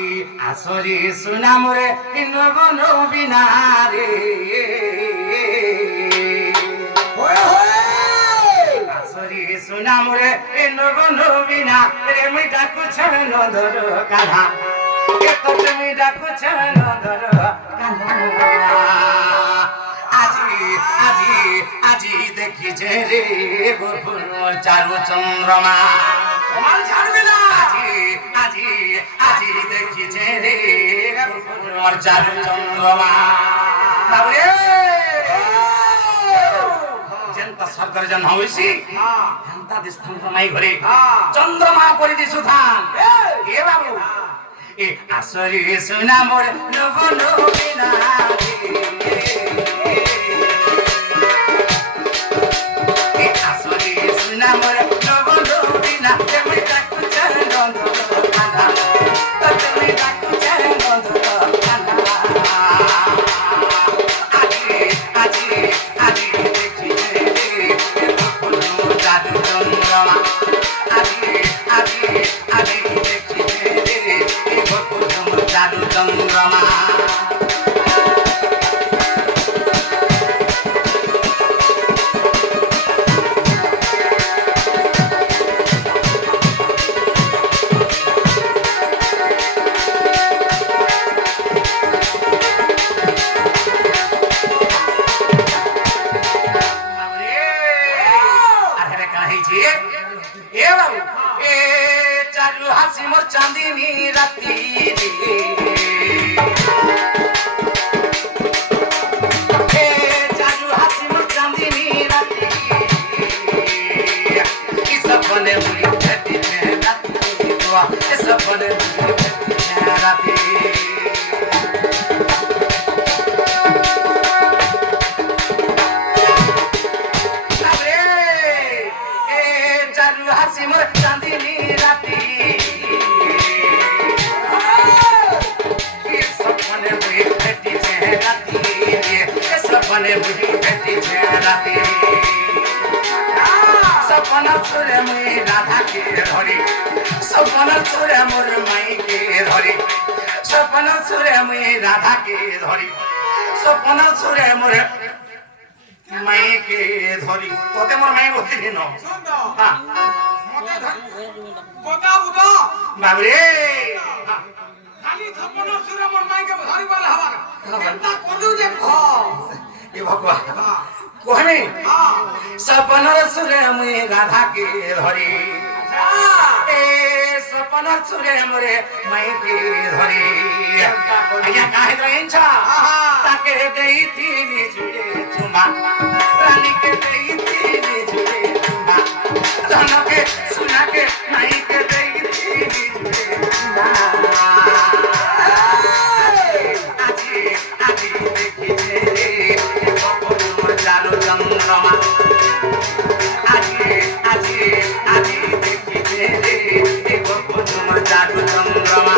ই আসরি সুনামরে নবন বিনারে আসরি সুনামরে নবন বিনা রে মুই ডাকুছ নদর কানা এ তো তুমি ডাকুছ নদর কানা আজি দেখিছে রে গোপুর চারু চন্দ্রমা আজি দেখিছে রে গোপুর চারু চন্দ্রমা যেন্তা সরকার জন হইছি হেন্তা দিস্থান নাই ঘরে চন্দ্রমা করে দিছু থান এ বাবু এ আসরি সুনা মোর নবন বিনা सपना छोरे मुई राधा के धरी सपना छोरे मोर माई के धरी सपना छोरे मुई राधा के धरी सपना छोरे मोर माई के धरी तोते मोर माई बोलती न हां मते बता बुदा बाबरे खाली सपना छोरे मोर माई के धरी वाला हवा केतना कोलू जे ए भगवान कोहनी सपना सुरे मुई राधा के धरी ए सपना सुरे मोरे माई के धरी या काहे रहन छ ताके देई थी जुड़े चुमा रानी के देई थी जुड़े चुमा धन के सुना के माई के देई थी जुड़े चुमा आजी देखी रे चालू चंद्रमा আজি দেখি রে গোপন চালু চন্দ্রমা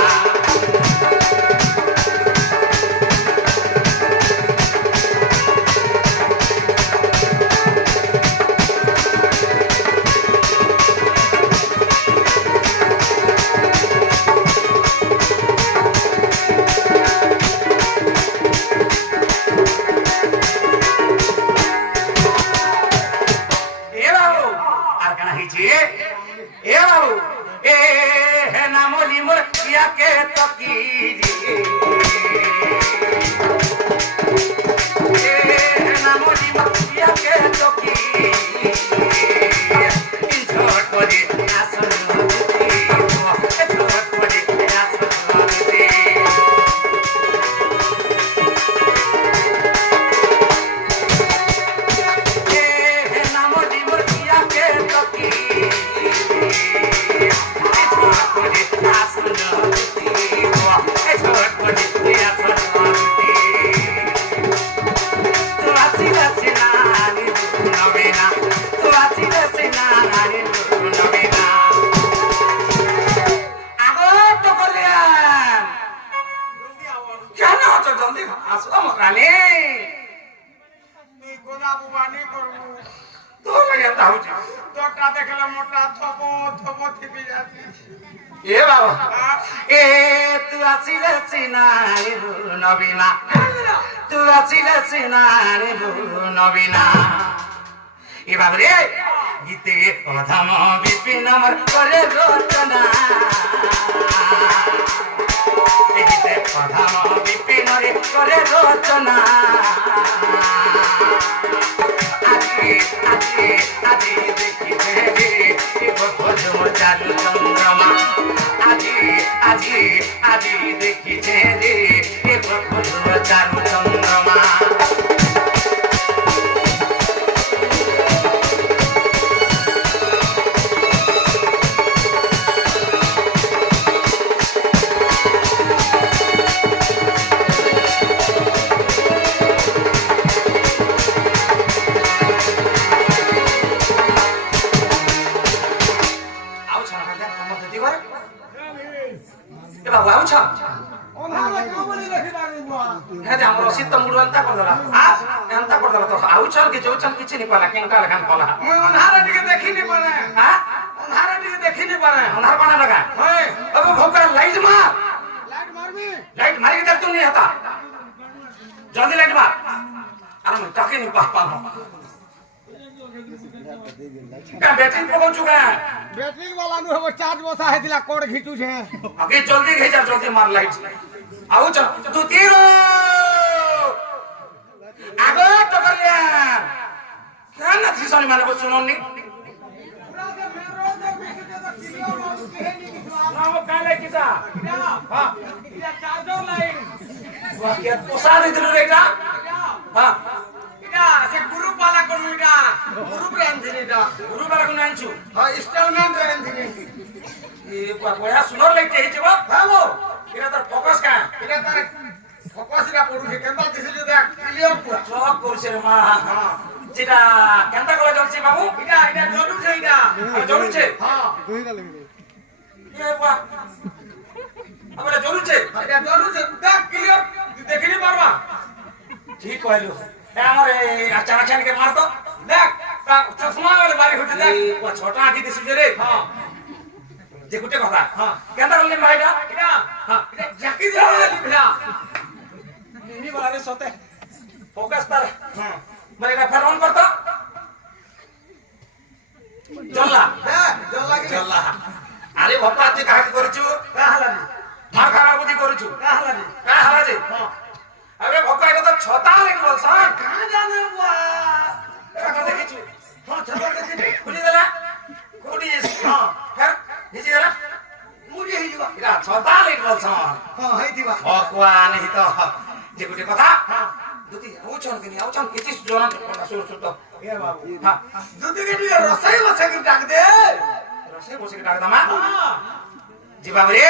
আসিলে সিনারে নবীনা তুই আসিলে সিনারে নবীনা এভাবে রে গীতে প্রথম বিপিন আমার করে রচনা গীতে প্রথম বিপিন করে রচনা আজি আজি আজি দেখিতে জাদু চন্দ্রমা আজি আজি আজি দেখিতে রে জাদু চন্দ্রমা বাবু আউছ হ্যাঁ আমার শীত মুড় এন্তা করদলা এন্তা করদলা তো আউছ কি যৌছন কিছু নি পালা কেনটা লেখান কলা অনহারে টিকে দেখিনি পারে হ্যাঁ অনহারে টিকে দেখিনি পারে অনহার পানা লাগা হয় अब ভোকার লাইট মারবি লাইট মারি কে তুই নি হতা জলদি লাইট মার আর মই তাকে নি পা का बैटरी पकड़ चुका है बैटरी वाला नु हम चार्ज बसा है दिला कोड खींचू छे आगे जल्दी खींचा जल्दी मार लाइट आओ चल तू तीरो आगो तो कर लिया क्या ना थी सोनी मारे को सुनो नी ना वो काले किसा हां ये चार्जर लाइन वाह क्या पोसा दे दिलो रे का हां से गुरु पाला कोन इटा गुरु ब्रांड दिनीटा गुरु पाला कोन आंचू हां इंस्टॉलमेंट ब्रांड दिनी ए कोया सुनर लाइट हे जेबो हालो इरा तर फोकस का इरा तर फोकस इरा पडु के केंदा दिसे जे देख क्लियर पूरा चक करछे रे मा हां जेटा केंदा कला जलछे बाबू इटा इटा जलु छे इटा जलु छे हां दुई गले ए बा हमरा जलु छे इटा जलु छे देख क्लियर देखिनी पारबा ठीक कहलो আমার আচার আচারকে মারতো দেখ চশমা वाले বাড়ি হতে দেখ ও ছোট আঁকি দিছিস রে হ্যাঁ যে গুটে কথা হ্যাঁ কেনটা করলি ভাইটা এটা হ্যাঁ এটা জাকি দিলা লিখলা নি বলা রে সতে ফোকাস তার হ্যাঁ মানে এটা ফের অন করতো জল্লা হ্যাঁ জল্লা আরে বাবা তুই কাজ করছু কাহালানি মার খারাপ বুদ্ধি করছু কাহালানি হ্যাঁ अरे भक्का এটা তো ছতা লাইট বলছ কানা জানে বুয়া এটা দেখিছু হ্যাঁ ছতা দেখিছু খুলি দেলা কোডি হ্যাঁ ফের নিচে দেলা মুড়ি হই যাবা এটা ছতা লাইট বলছ হ্যাঁ হই দিবা ভগবান হি তো যে গুটে কথা হ্যাঁ দুতি আউছন কিছু জনা সুর সুর তো এ বাবু হ্যাঁ দুতি কে তুই রসাই বসে কি ডাক দে রসাই বসে কি ডাক দামা হ্যাঁ জি বাবু রে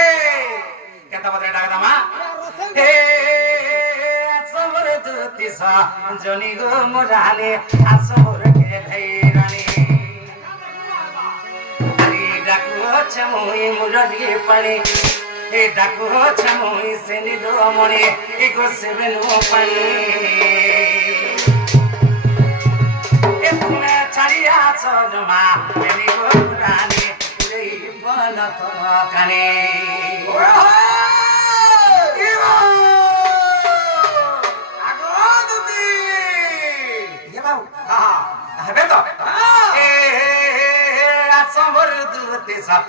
কেতা বদরে ডাক দামা হে তিসা জনি গো মোরালে আসর কে ধৈরানি আরে ডাকো চমই মুরলি পানি এ ডাকো চমই সেনি দো মনে এ গো সেবেনো পানি এ তুমি ছাড়িয়া চলমা এনি গো পুরানি এই বন তো কানে হবে তো এ আসমর দুতে সব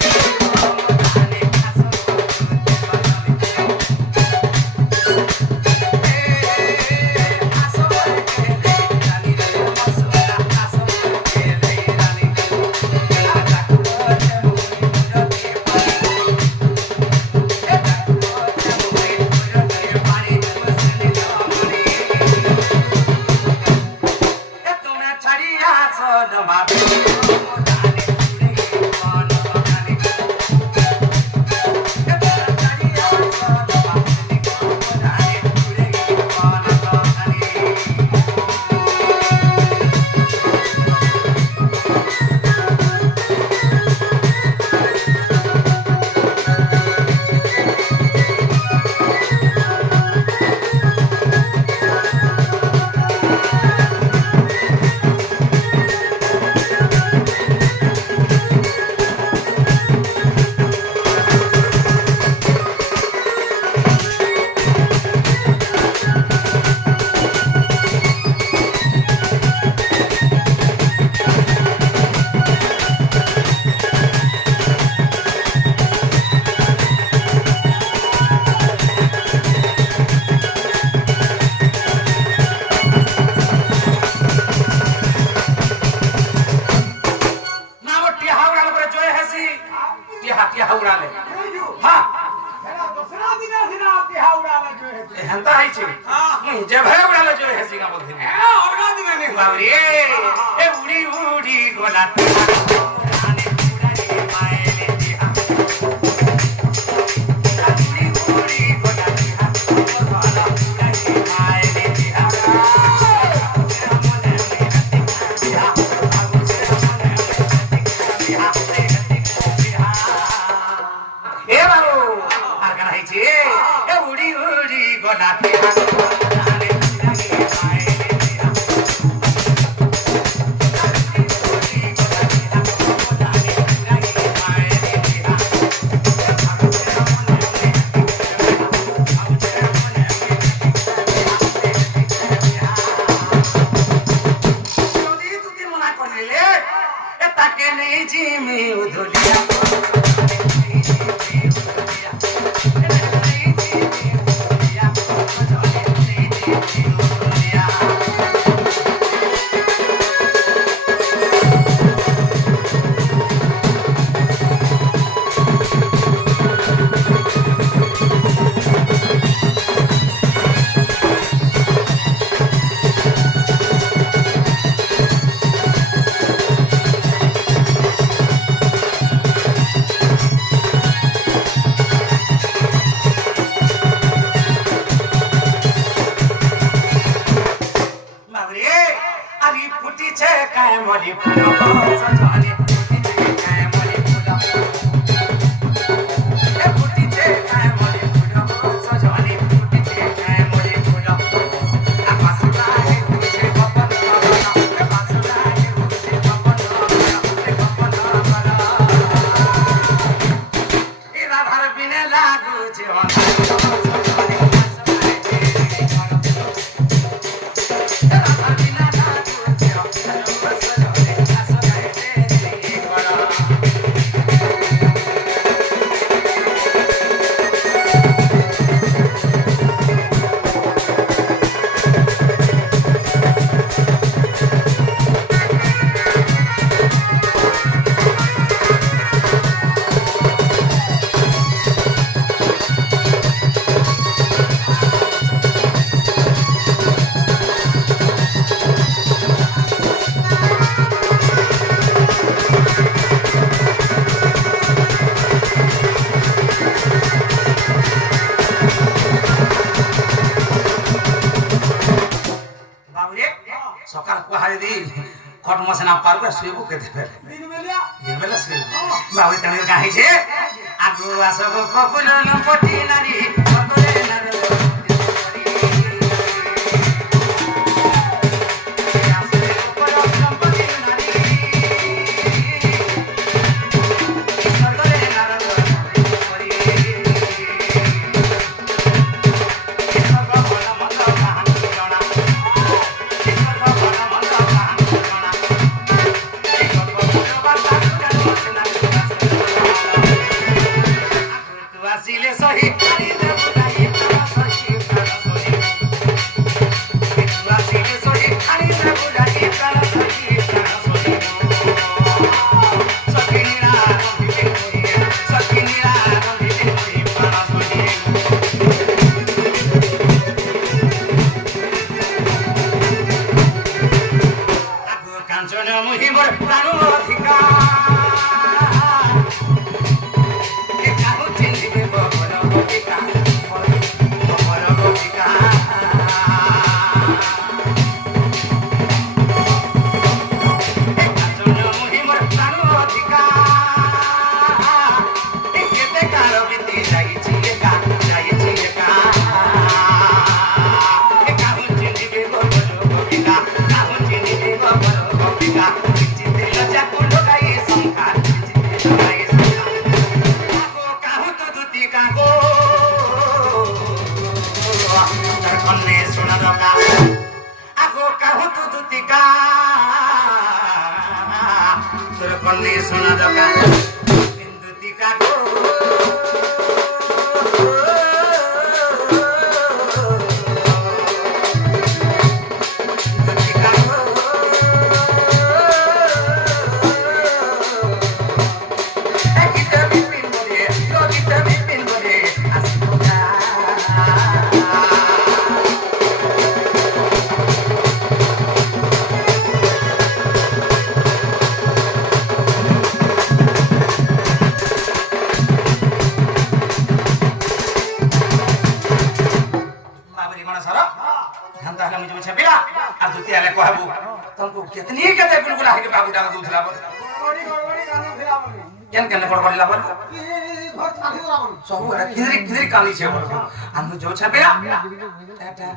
वाला जो है হেনতা আইছে হ্যাঁ। মুই যে ভাই উড়ালে যে হেসি কা বলছিনি এ অর্গা দিনে নে বাবরে এ উড়ি উড়ি গোলা আনে উড়ালে মায়েলে দিহা উড়ি উড়ি গোলা দিহা গোলা উড়ালে মায়েলে দিহা এ বাবু আর গান হইছে এ উড়ি উড়ি গোলা দিহা আনে উড়ালে মায়েলে দিহা তাকে নেই জিমি উধুলিয়া ফুটিছে কায়মলি ফুল সজনে ফুটিছে কায়মলি ফুল এ ফুটিছে কায়মলি ফুল সজনে ফুটিছে কায়মলি ফুল আকাশটা হে তুছে কপন করা আকাশটা হে তুছে কপন করা এ রাধার বিনে লাগুছে অনারে সকাল কুহারে দি খট মশনা পারবে শুইব কেতে ফেলে দিন বেলিয়া দিন বেলা শুইব বাবু তেমন গাইছে আগু আসব ককুল লম্পটি নারী কতরে নার সহি কাঞ্চন মুহিমর প্রাণ অধিকার সোনা দোকান কিন্তু টিকা গো Kita bimbing boleh, kita bimbing boleh, asik আমি যাবো ছাপিয়া আর দুতি আলে কহবো তমকু কেতনি কেতে গুলগুলা হেকে বাবুটা দউছলা বল কেন কেন গড়গড়িলা বল ସବୁ ଏଟା କିଧିରି କିଧିରି କାଲିଛେ ବଳ ଆମେ ଯାଉ ଛାପିଲା ଟାଟା